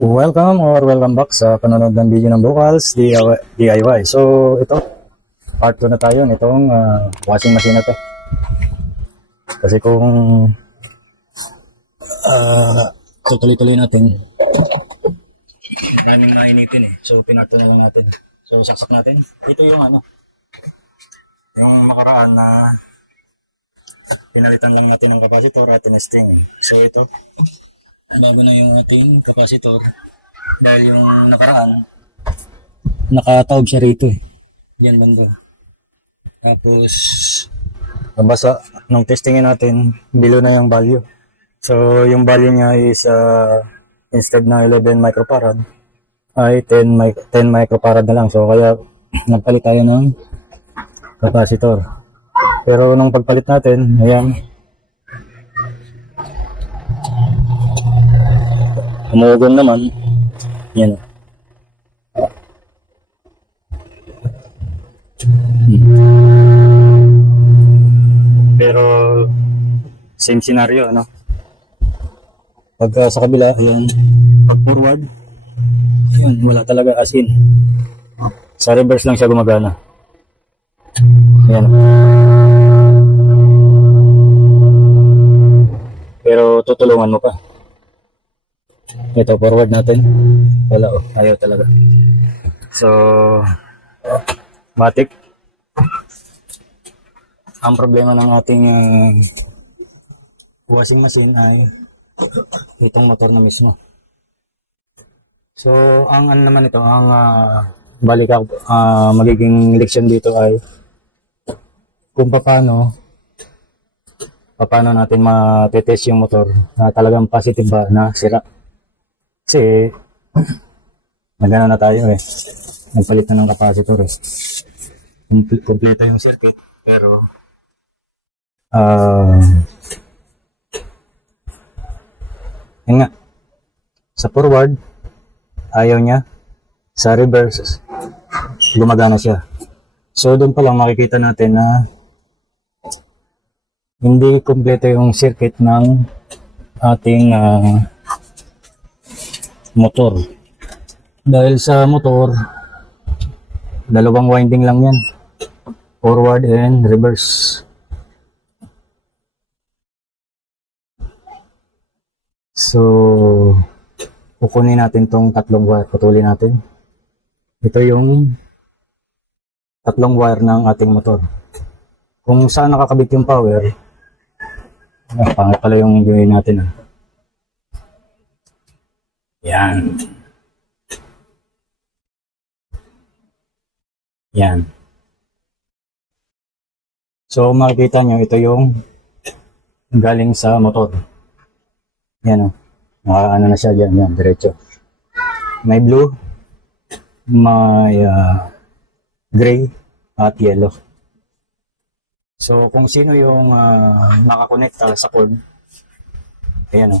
Welcome back sa panonood ng video ng Vocals DIY. So, ito, part 2 na tayo nitong washing machine na to. Kasi kung tuloy-tuloy natin, maraming nainitin eh. So, pinarto na lang natin. So, saksak natin. Ito yung yung makaraan na pinalitan lang natin ng capacitor at tinesting. So, ito, bago na yung ating capacitor dahil yung nakaraan nakataob siya rito eh. Yan banda. Tapos nabasa nung testingin natin below na yung value. So yung value niya is instead na 11 microfarad ay 10 microfarad na lang. So kaya nagpalit tayo ng capacitor. Pero nung pagpalit natin, ayan, umugon naman. Yan. Pero same scenario, ano? Pag sa kabila, ayan, pag forward, ayan, wala talaga as in. Sa reverse lang siya gumagana. Ayan. Pero tutulungan mo pa. Ito, forward natin. Wala, ayaw talaga. So, matik. Ang problema ng ating washing machine ay itong motor na mismo. So, ang ano naman ito, ang magiging leksyon dito ay kung paano natin matetest yung motor na talagang positive ba na sira. Kasi nagana na tayo eh. Nagpalit na ng capacitor eh. Kompleto yung circuit pero yun nga, sa forward ayaw niya, sa reverse gumagana siya. So doon pa lang makikita natin na hindi kompleto yung circuit ng ating motor. Dahil sa motor, dalawang winding lang yan, forward and reverse. So kukunin natin tong tatlong wire, putulin natin. Ito yung tatlong wire ng ating motor. Kung saan nakakabit yung power, pangit pala yung gawin natin. Yan. Yan. So makikita nyo, ito yung galing sa motor. Yan o. Ano na siya dyan. Yan, diretso. May blue, may gray, at yellow. So kung sino yung nakakonekta sa cord, ayan o,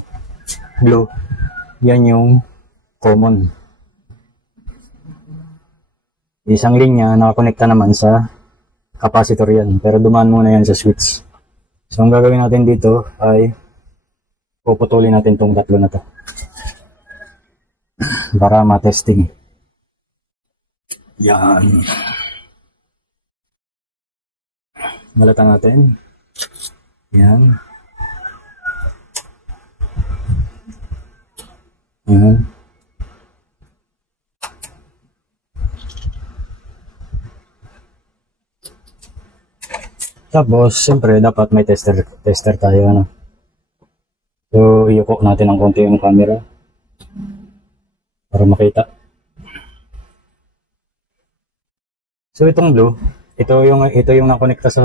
blue, yan yung common. Isang linya nakakonekta naman sa capacitor yan, pero dumaan muna yan sa switch. So ang gagawin natin dito ay puputulin natin tong tatlo na to para matesting. Yan. Balatan natin. Yan. Yan. Tapos, siyempre, dapat may tester tayo, ano. So, iyuko natin ng konti yung camera para makita. So, itong blue, ito yung nakonekta sa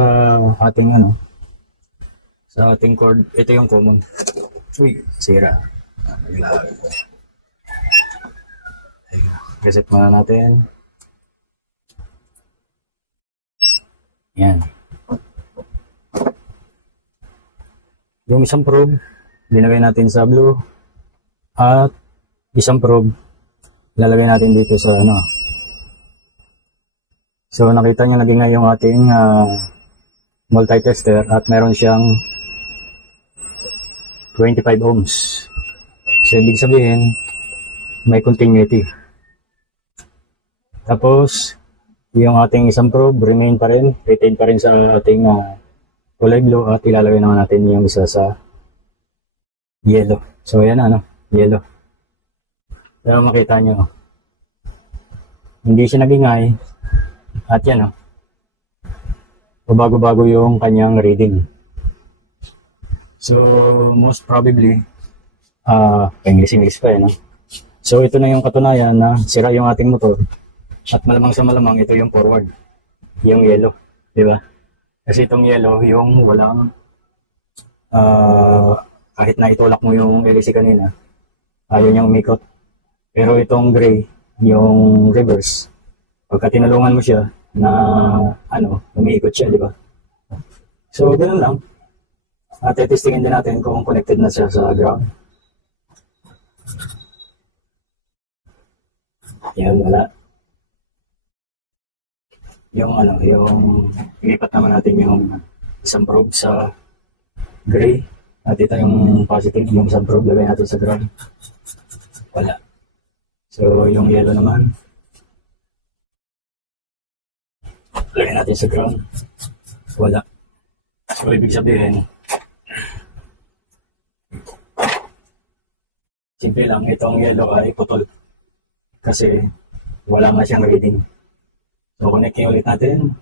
ating, sa ating cord. Ito yung common. Uy, sira. Reset muna natin. Yan. Yung isang probe, linagay natin sa blue. At isang probe, lalagay natin dito sa So nakita nyo naging nga yung ating multi-tester at meron siyang 25 ohms. So ibig sabihin may continuity. Tapos, yung ating isang probe, remain pa rin, retain pa rin sa ating kulay blue at ilalagay naman natin yung isa sa yellow. So, ayan yellow. Pero makita nyo, hindi siya nagingay at yan bago-bago yung kanyang reading. So, most probably, English pa So, ito na yung katunayan na sira yung ating motor at malamang sa malamang ito yung forward, yung yellow, di ba? Kasi itong yellow, yung walang kahit na itulak mo yung LEC kanina, ayaw niyang umikot. Pero itong gray, yung reverse, pagka tinulungan mo siya na umiikot siya, di ba? So, ganoon lang. At testingin din natin kung connected na siya sa ground. Yan, wala. Yung ilipat naman natin yung isang probe sa gray. At ito yung positive, yung isang probe lagay natin sa ground. Wala. So, yung yellow naman, lagay natin sa ground. Wala. So, ibig sabihin, simple lang, itong yellow ay putol. Kasi, wala nga siyang reading. So, connecting ulit natin.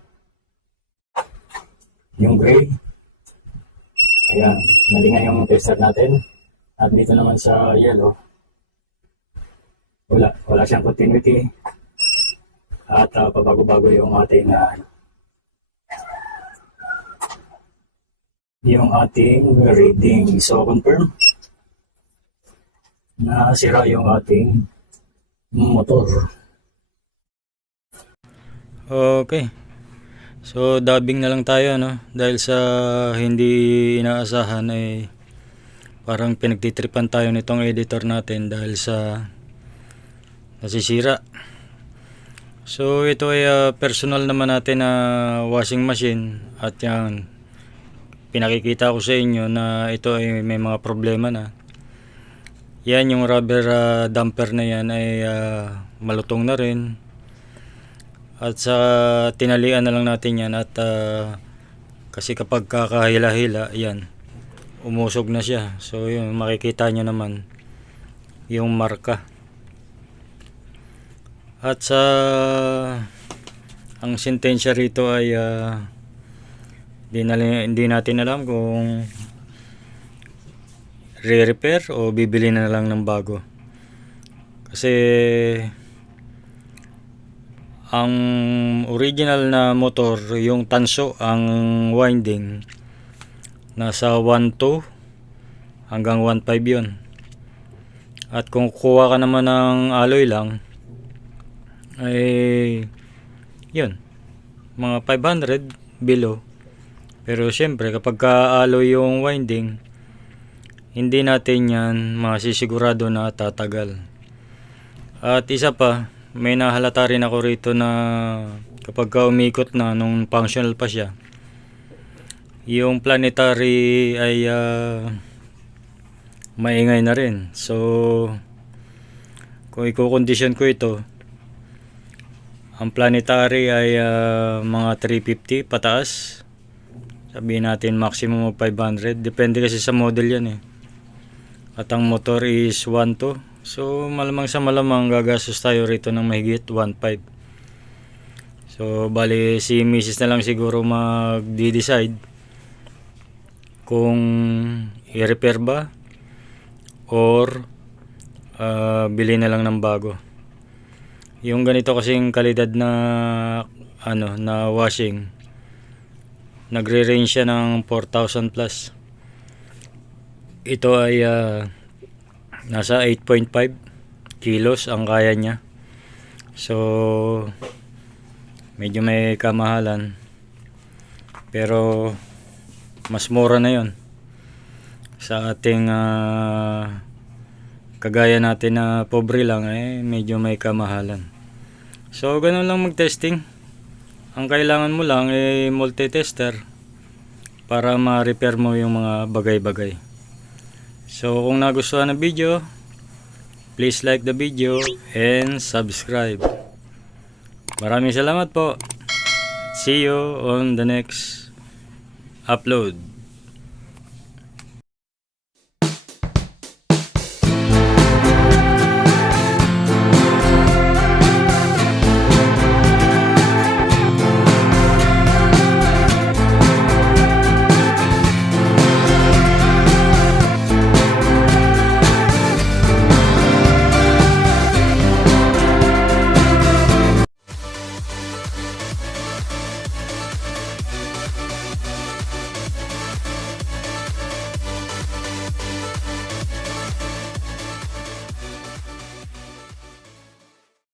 Yung gray. Ayan, nalingan yung tester natin. At dito naman sa yellow, wala siyang continuity. At pabago-bago yung ating reading. So, confirm na sira yung ating motor. Okay. So, dubbing na lang tayo, dahil sa hindi inaasahan ay parang pinagtitripan tayo nitong editor natin dahil sa nasisira. So, ito ay personal naman natin na washing machine at yan, pinakikita ko sa inyo na ito ay may mga problema na. Yan, yung rubber damper na yan ay malutong na rin. At sa tinalian na lang natin yan at kasi kapag kakahila-hila, yan, umusog na siya. So yun, makikita nyo naman yung marka. At sa ang sentensya rito ay hindi natin alam kung re-repair o bibili na lang ng bago. Kasi ang original na motor, yung tanso, ang winding nasa 1.2 hanggang 1.5 yun. At kung kuha ka naman ng alloy lang ay yun, mga 500 below. Pero syempre kapag ka-alloy yung winding, hindi natin yan masisigurado na tatagal. At isa pa, may nahalata rin ako rito na kapag ka umikot na nung functional pa siya, yung planetary ay maingay na rin. So kung i-condition ko ito, ang planetary ay mga 350 pataas, sabihin natin maximum of 500, depende kasi sa model yan at ang motor is 1.2, so malamang sa malamang gagastos tayo rito ng mahigit 1.5. So bali si Mrs. na lang siguro magdi-decide kung i-repair ba or bili na lang ng bago. Yung ganito kasing kalidad na na washing, nagre-range siya ng 4,000 plus. Ito ay nasa 8.5 kilos ang kaya niya. So medyo may kamahalan, pero mas mura na yon sa ating kagaya natin na pobre lang, medyo may kamahalan. So ganun lang mag-testing. Ang kailangan mo lang ay multi-tester para ma-repair mo yung mga bagay-bagay. So kung nagustuhan ng video, please like the video and subscribe. Maraming salamat po. See you on the next upload.